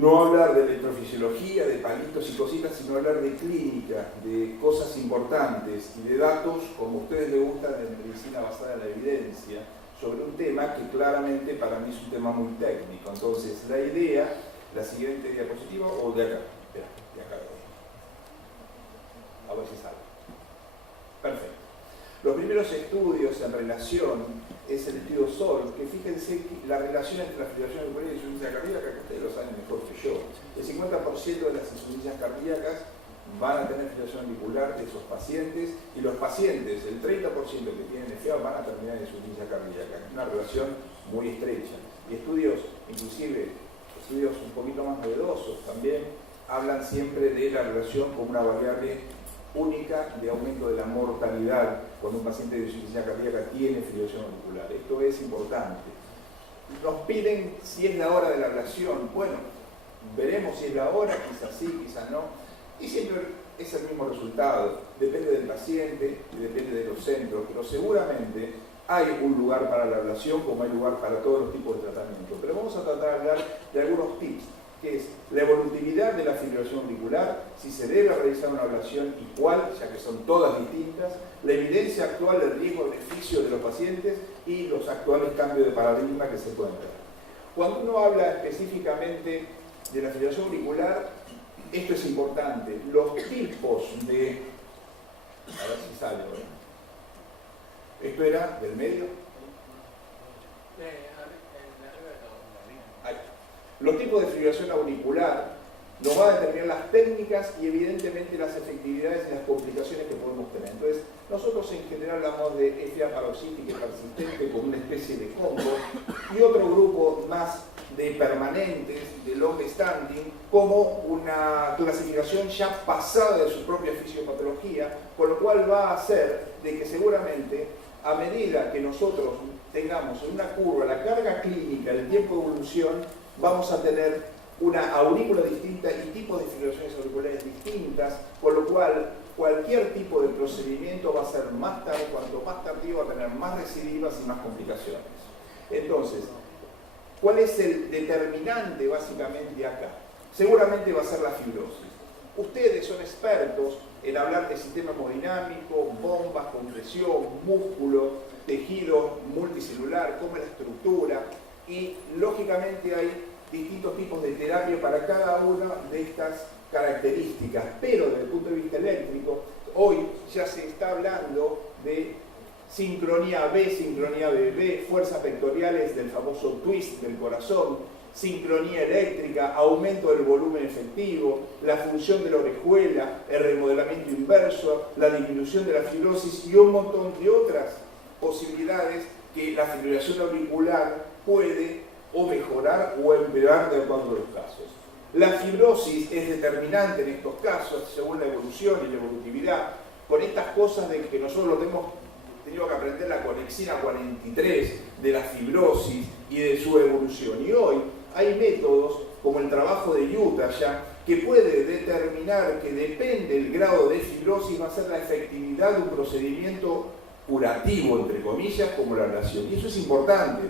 no hablar de electrofisiología, de palitos y cositas, sino hablar de clínica, de cosas importantes y de datos, como a ustedes les gusta, de medicina basada en la evidencia, sobre un tema que claramente para mí es un tema muy técnico. Entonces, la idea, la siguiente diapositiva, o de acá, espera, de acá, a ver si sale. Perfecto. Los primeros estudios en relación es el estudio SOL, que fíjense que la relación entre la fibrilación auricular y la insuficiencia cardíaca, que ustedes lo saben mejor que yo. El 50% de las insuficiencias cardíacas van a tener fibrilación auricular de esos pacientes, y los pacientes, el 30% que tienen FA, van a terminar en insuficiencia cardíaca. Es una relación muy estrecha. Y estudios, inclusive estudios un poquito más novedosos también, hablan siempre de la relación con una variable única de aumento de la mortalidad cuando un paciente de insuficiencia cardíaca tiene fibrilación auricular. Esto es importante. Nos piden si es la hora de la ablación. Bueno, veremos si es la hora, quizás sí, quizás no. Y siempre es el mismo resultado. Depende del paciente y depende de los centros, pero seguramente hay un lugar para la ablación como hay lugar para todos los tipos de tratamiento. Pero vamos a tratar de hablar de algunos tips, que es la evolutividad de la fibrilación auricular, si se debe realizar una ablación y cuál, ya que son todas distintas, la evidencia actual del riesgo-beneficio de los pacientes y los actuales cambios de paradigma que se pueden ver. Cuando uno habla específicamente de la fibrilación auricular, esto es importante, los tipos de... A ver si sale, ¿no? Esto era del medio. Ahí. Los tipos de fibrilación auricular nos van a determinar las técnicas y evidentemente las efectividades y las complicaciones que podemos tener. Entonces, nosotros en general hablamos de FA paroxística y persistente como una especie de combo, y otro grupo más de permanentes, de long standing, como una clasificación ya pasada de su propia fisiopatología, con lo cual va a hacer de que seguramente a medida que nosotros tengamos en una curva la carga clínica, el tiempo de evolución, vamos a tener una aurícula distinta y tipos de fibrilaciones auriculares distintas, con lo cual cualquier tipo de procedimiento va a ser más tarde, cuanto más tardío va a tener más recidivas y más complicaciones. Entonces, ¿cuál es el determinante básicamente acá? Seguramente va a ser la fibrosis. Ustedes son expertos en hablar de sistema hemodinámico, bombas, compresión, músculo, tejido multicelular, cómo es la estructura, y lógicamente hay distintos tipos de terapia para cada una de estas características, pero desde el punto de vista eléctrico, hoy ya se está hablando de sincronía B, sincronía BB, fuerzas vectoriales del famoso twist del corazón, sincronía eléctrica, aumento del volumen efectivo, la función de la orejuela, el remodelamiento inverso, la disminución de la fibrosis y un montón de otras posibilidades que la fibrilación auricular puede o mejorar o empeorar de acuerdo a los casos. La fibrosis es determinante en estos casos según la evolución y la evolutividad, con estas cosas de que nosotros hemos tenido que aprender la conexina 43 de la fibrosis y de su evolución. Y hoy hay métodos como el trabajo de Utah ya, que puede determinar que depende del grado de fibrosis va a ser la efectividad de un procedimiento curativo, entre comillas, como la ablación. Y eso es importante,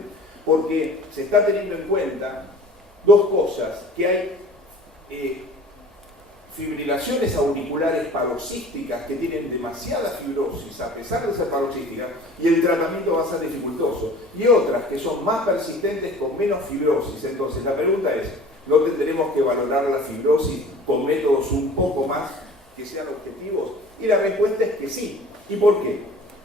porque se está teniendo en cuenta dos cosas, que hay fibrilaciones auriculares paroxísticas que tienen demasiada fibrosis a pesar de ser paroxísticas y el tratamiento va a ser dificultoso, y otras que son más persistentes con menos fibrosis. Entonces la pregunta es, ¿no tendremos que valorar la fibrosis con métodos un poco más que sean objetivos? Y la respuesta es que sí. ¿Y por qué?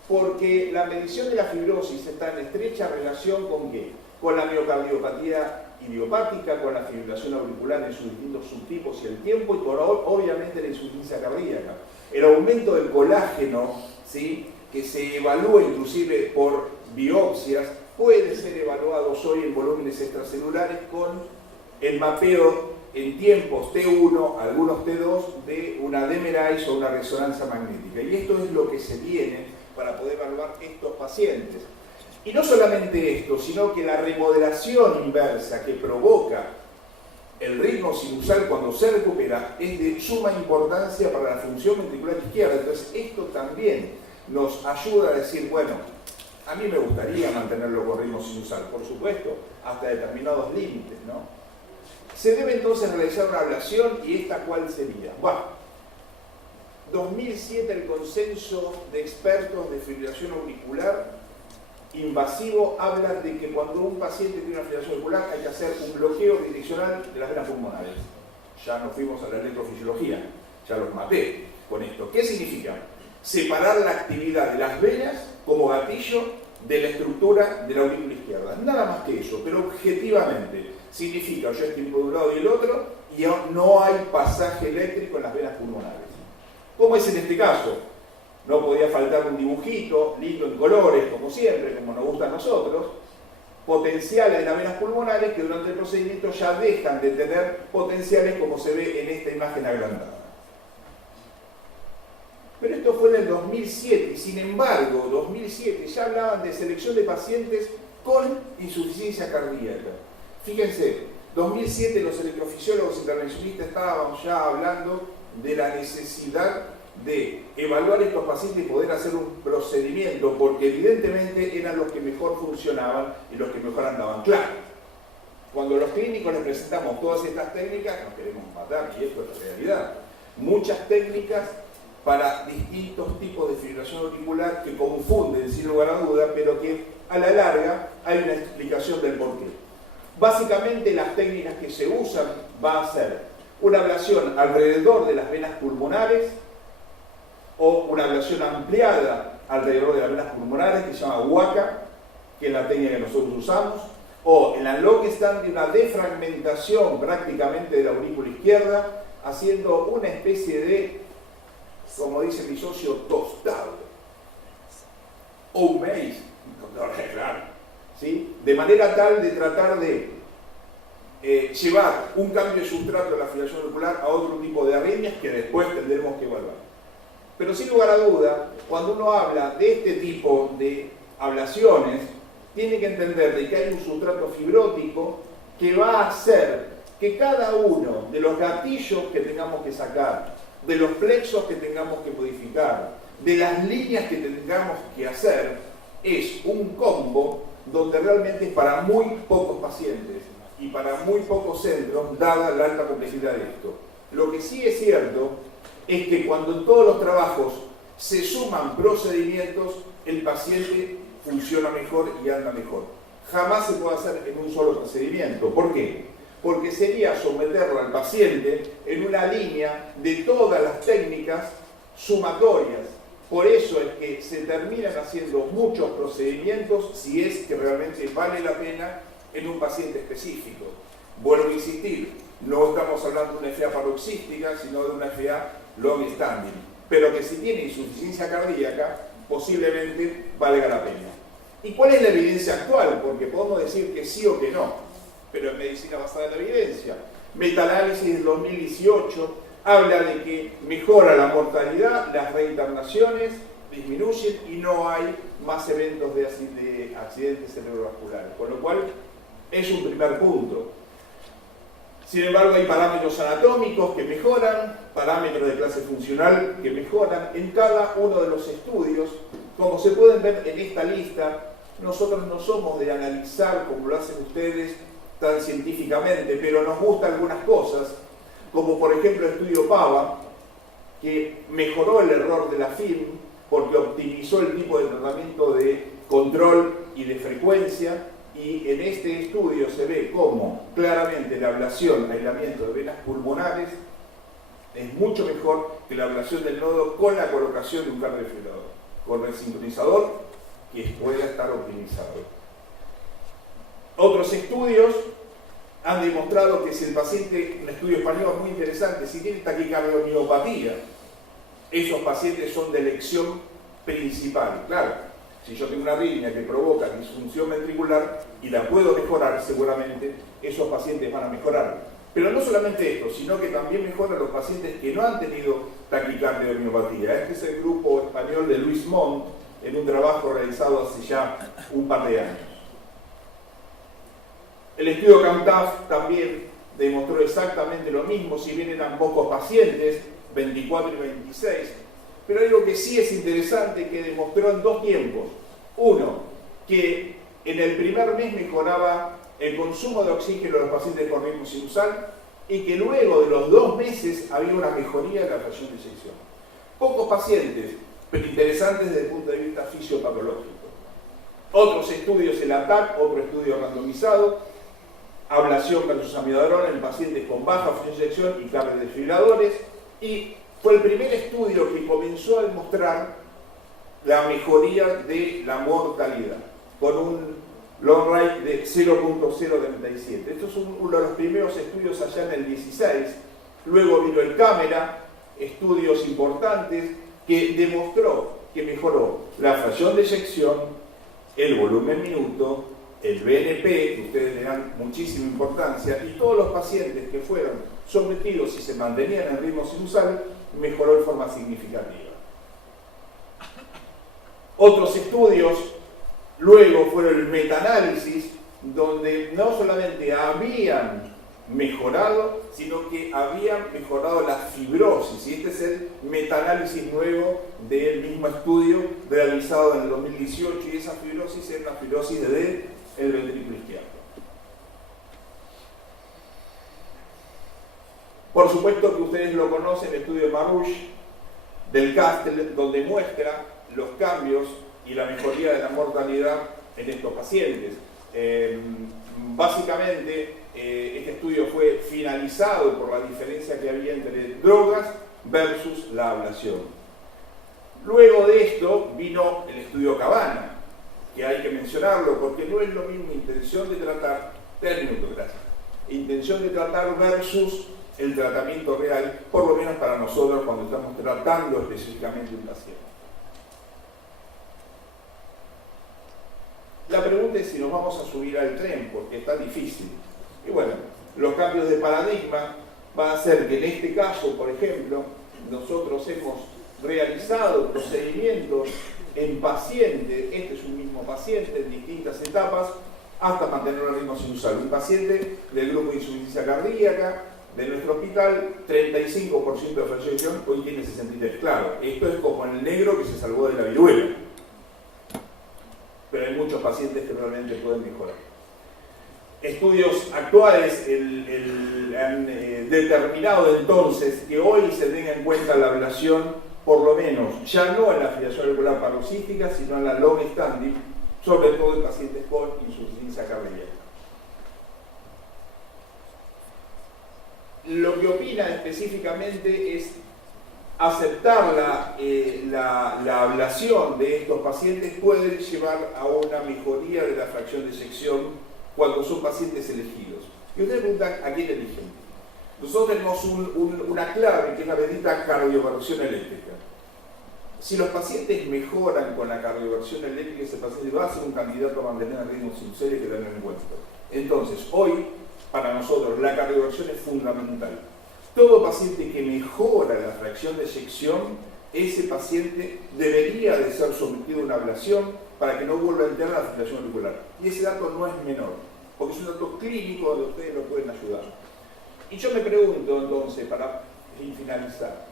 Porque la medición de la fibrosis está en estrecha relación ¿con qué? Con la miocardiopatía idiopática, con la fibrilación auricular en sus distintos subtipos y el tiempo, y con obviamente la insuficiencia cardíaca. El aumento del colágeno, ¿sí?, que se evalúa inclusive por biopsias, puede ser evaluado hoy en volúmenes extracelulares con el mapeo en tiempos T1, algunos T2, de una DMRI o una resonancia magnética. Y esto es lo que se viene para poder evaluar estos pacientes. Y no solamente esto, sino que la remodelación inversa que provoca el ritmo sinusal cuando se recupera es de suma importancia para la función ventricular izquierda. Entonces esto también nos ayuda a decir, bueno, a mí me gustaría mantenerlo con ritmo sinusal, por supuesto, hasta determinados límites, ¿no? Se debe entonces realizar una ablación, y esta ¿cuál sería? Bueno, 2007 el consenso de expertos de fibrilación auricular invasivo habla de que cuando un paciente tiene una fibrilación auricular hay que hacer un bloqueo bidireccional de las venas pulmonares. Ya nos fuimos a la electrofisiología, ya los maté con esto. ¿Qué significa? Separar la actividad de las venas como gatillo de la estructura de la aurícula izquierda. Nada más que eso, pero objetivamente significa yo estoy por un lado y el otro y no hay pasaje eléctrico en las venas pulmonares. ¿Cómo es en este caso? No podía faltar un dibujito, lindo en colores, como siempre, como nos gusta a nosotros, potenciales de las venas pulmonares que durante el procedimiento ya dejan de tener potenciales como se ve en esta imagen agrandada. Pero esto fue en el 2007 y sin embargo, 2007 ya hablaban de selección de pacientes con insuficiencia cardíaca. Fíjense, 2007 los electrofisiólogos intervencionistas estábamos ya hablando de la necesidad de evaluar estos pacientes y poder hacer un procedimiento, porque evidentemente eran los que mejor funcionaban y los que mejor andaban. Claro, cuando los clínicos les presentamos todas estas técnicas, nos queremos matar, y esto es la realidad. Muchas técnicas para distintos tipos de fibrilación auricular que confunden sin lugar a duda, pero que a la larga hay una explicación del porqué. Básicamente las técnicas que se usan va a ser una ablación alrededor de las venas pulmonares o una ablación ampliada alrededor de las venas pulmonares que se llama Waka, que es la técnica que nosotros usamos, o en la long stand de una defragmentación prácticamente de la aurícula izquierda, haciendo una especie de, como dice mi socio, tostado o un maze, claro, ¿sí? De manera tal de tratar de llevar un cambio de sustrato de la fibrilación auricular a otro tipo de arritmias que después tendremos que evaluar. Pero sin lugar a duda, cuando uno habla de este tipo de ablaciones, tiene que entender de que hay un sustrato fibrótico que va a hacer que cada uno de los gatillos que tengamos que sacar, de los plexos que tengamos que modificar, de las líneas que tengamos que hacer, es un combo donde realmente es para muy pocos pacientes y para muy pocos centros, dada la alta complejidad de esto. Lo que sí es cierto es que cuando en todos los trabajos se suman procedimientos, el paciente funciona mejor y anda mejor. Jamás se puede hacer en un solo procedimiento. ¿Por qué? Porque sería someterlo al paciente en una línea de todas las técnicas sumatorias. Por eso es que se terminan haciendo muchos procedimientos si es que realmente vale la pena en un paciente específico. Vuelvo a insistir, no estamos hablando de una FA paroxística, sino de una FA long standing, pero que si tiene insuficiencia cardíaca, posiblemente valga la pena. ¿Y cuál es la evidencia actual? Porque podemos decir que sí o que no, pero en medicina basada en la evidencia. Metaanálisis del 2018 habla de que mejora la mortalidad, las reinternaciones disminuyen y no hay más eventos de accidentes cerebrovasculares, con lo cual es un primer punto. Sin embargo, hay parámetros anatómicos que mejoran, parámetros de clase funcional que mejoran en cada uno de los estudios. Como se pueden ver en esta lista, nosotros no somos de analizar, como lo hacen ustedes, tan científicamente, pero nos gustan algunas cosas, como por ejemplo el estudio PAVA, que mejoró el error de la film porque optimizó el tipo de tratamiento de control y de frecuencia, y en este estudio se ve cómo claramente la ablación, aislamiento de venas pulmonares es mucho mejor que la ablación del nodo con la colocación de un cardiofibrilador, con el sincronizador que pueda estar optimizado. Otros estudios han demostrado que si el paciente, un estudio español muy interesante, si tiene taquicardiomyopatía, esos pacientes son de elección principal. Claro, si yo tengo una arritmia que provoca disfunción ventricular y la puedo mejorar, seguramente esos pacientes van a mejorar. Pero no solamente esto, sino que también mejoran los pacientes que no han tenido taquicardiomyopatía. Este es el grupo español de Luis Montt, en un trabajo realizado hace ya un par de años. El estudio CAMTAF también demostró exactamente lo mismo, si bien eran pocos pacientes, 24 y 26, pero hay algo que sí es interesante que demostró en dos tiempos. Uno, que en el primer mes mejoraba el consumo de oxígeno de los pacientes con ritmo sinusal y que luego de los 2 meses había una mejoría de la fracción de eyección. Pocos pacientes, pero interesantes desde el punto de vista fisiopatológico. Otros estudios, el ATAC, otro estudio randomizado, ablación versus amiodarona en pacientes con baja fracción de eyección y cardiodefibriladores, y fue el primer estudio que comenzó a demostrar la mejoría de la mortalidad, con un long rate de 0.037. Esto es uno de los primeros estudios allá en el 16. Luego vino el CAMERA, estudios importantes, que demostró que mejoró la fracción de eyección, el volumen minuto, el BNP, que ustedes le dan muchísima importancia, y todos los pacientes que fueron sometidos y se mantenían en ritmo sinusal, mejoró de forma significativa. Otros estudios luego fueron el metaanálisis, donde no solamente habían mejorado, sino que habían mejorado la fibrosis. Y este es el metaanálisis nuevo del mismo estudio realizado en el 2018, y esa fibrosis es una fibrosis del ventrículo izquierdo. Por supuesto que ustedes lo conocen, el estudio de Marouche, del Castel, donde muestra los cambios y la mejoría de la mortalidad en estos pacientes. Básicamente, este estudio fue finalizado por la diferencia que había entre drogas versus la ablación. Luego de esto vino el estudio Cabana, que hay que mencionarlo porque no es lo mismo intención de tratar, intención de tratar versus el tratamiento real, por lo menos para nosotros cuando estamos tratando específicamente un paciente. La pregunta es si nos vamos a subir al tren, porque está difícil. Y bueno, los cambios de paradigma van a hacer que en este caso, por ejemplo, nosotros hemos realizado procedimientos en pacientes, este es un mismo paciente en distintas etapas, hasta mantener el ritmo sinusal. Un paciente del grupo de insuficiencia cardíaca de nuestro hospital, 35% de fracción, hoy tiene 63. Claro, esto es como el negro que se salvó de la viruela. Pero hay muchos pacientes que realmente pueden mejorar. Estudios actuales han determinado entonces que hoy se tenga en cuenta la ablación, por lo menos, ya no en la fibrilación auricular paroxística, sino en la long standing, sobre todo en pacientes con insuficiencia cardíaca. Lo que opina específicamente es aceptar la ablación de estos pacientes puede llevar a una mejoría de la fracción de eyección cuando son pacientes elegidos. Y ustedes preguntan, ¿a quién eligen? Nosotros tenemos una clave que es la bendita cardioversión eléctrica. Si los pacientes mejoran con la cardioversión eléctrica, ese paciente va a ser un candidato a mantener el ritmo sinusal que tener en cuenta. Entonces, hoy, para nosotros, la cardioversión es fundamental. Todo paciente que mejora la fracción de eyección, ese paciente debería de ser sometido a una ablación para que no vuelva a entrar la fibrilación auricular. Y ese dato no es menor, porque es un dato clínico donde ustedes lo pueden ayudar. Y yo me pregunto entonces, para finalizar,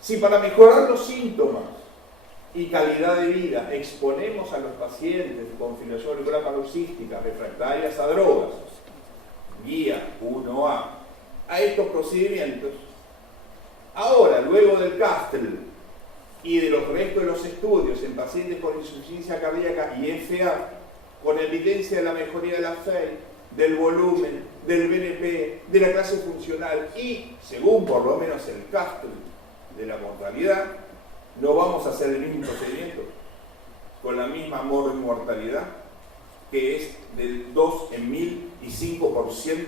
si para mejorar los síntomas y calidad de vida exponemos a los pacientes con fibrilación auricular paroxística refractarias a drogas, guía 1A, a estos procedimientos, ahora, luego del Castel y de los restos de los estudios en pacientes con insuficiencia cardíaca y FA, con evidencia de la mejoría de la FEI, del volumen, del BNP, de la clase funcional y, según por lo menos el Castel, de la mortalidad, no vamos a hacer el mismo procedimiento con la misma mortalidad, que es del 2 en 1000 y 5%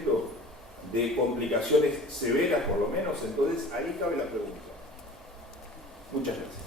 de complicaciones severas por lo menos. Entonces ahí cabe la pregunta. Muchas gracias.